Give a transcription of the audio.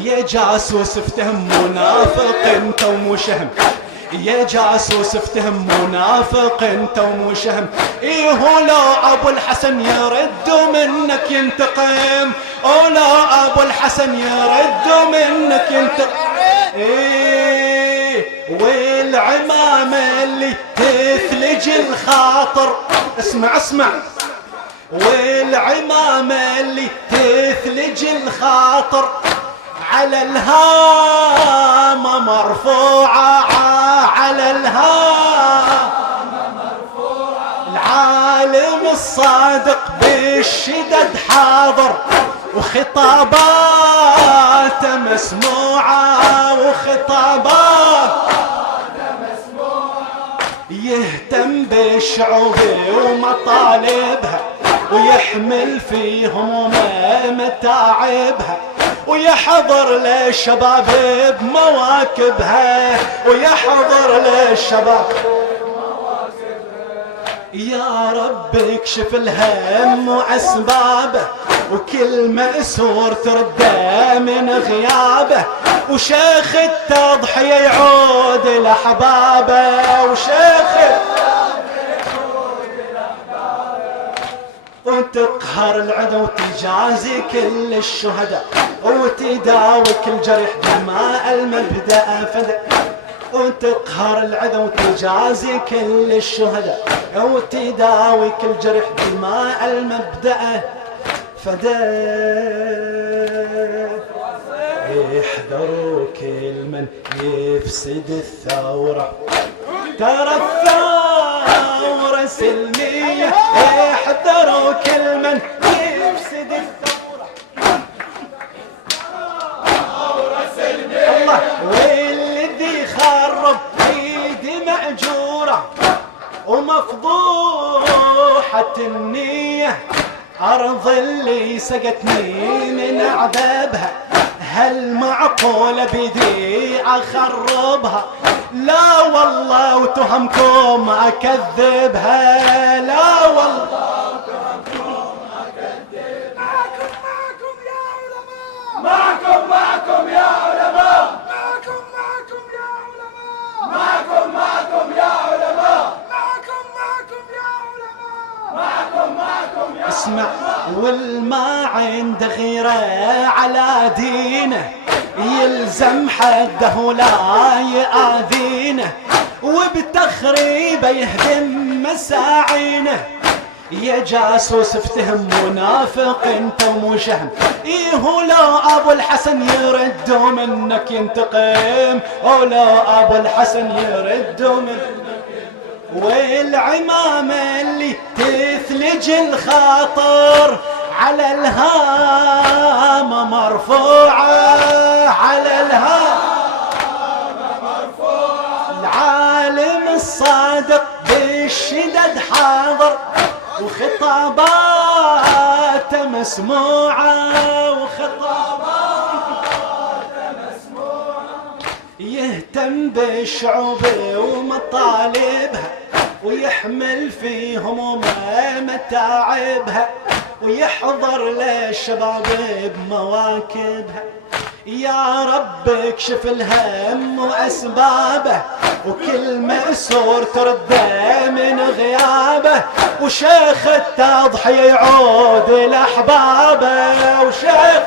يا جاسوس افتهم منافق انت ومو شهم، يا جاسوس افتهم منافق انت ومو شهم. ايه لو ابو الحسن يرد منك ينتقم، لا ابو الحسن يرد منك ينتقم. ايه والعمامة اللي تثلج الخاطر، اسمع اسمع، والعمامة اللي تثلج الخاطر على الهامة مرفوعة، على الهامة مرفوعة. العالم الصادق بالشدد حاضر، وخطاباته مسموعة، وخطاباته مسموعة. يهتم بالشعوب ومطالبها، ويحمل في همومه متاعبها، ويحضر للشباب بمواكبها، ويحضر للشباب بمواكبها. يا رب اكشف الهم واسبابه، وكل مأسور ترده من غيابه، وشيخ التضحية يعود لأحبابه، وشيخ وتقهر العدو وتجازي كل الشهداء، وتداوي كل جريح دماء المبدأ فدى. وتقهر العدو وتجازي كل الشهداء، وتداوي كل جريح دماء المبدأ فدى. احذروا كل من يفسد الثورة، ترى الثورة سلمية. احذروا كل من يفسد الثورة، ثورة سلمية. الله والذي خرب ايدي مأجورة ومفضوحة النية، أرض اللي سقتني من عذابها، هل معقول بيدي أخربها؟ لا والله وتهمكم أكذبها، لا والله وتهمكم أكذبها. معكم يا علماء، معكم يا علماء، معكم يا علماء، معكم يا علماء، معكم يا علماء. اسمع، والما عنده غيره على دينه، يلزم حده ولا يآذينه، وبتخريبه يهدم مساعينه. يا جاسوس افتهم منافق انت ومو شهم. لو ابو الحسن يرد منك ينتقم، لا ابو الحسن يرد منك. والعمامة اللي تثلج الخاطر على الهامة مرفوعة، على الهامة مرفوعة. العالم الصادق بالشدد حاضر، وخطاباته مسموعة، وخطاباته مسموعة. يهتم بالشعوب ومطالبها، ويحمل في همومها متاعبها، ويحضر للشباب بمواكبها. يا رب اكشف الهم واسبابه، وكل مأسور ترده من غيابه، وشيخ التضحية يعود لأحبابه، وشيخ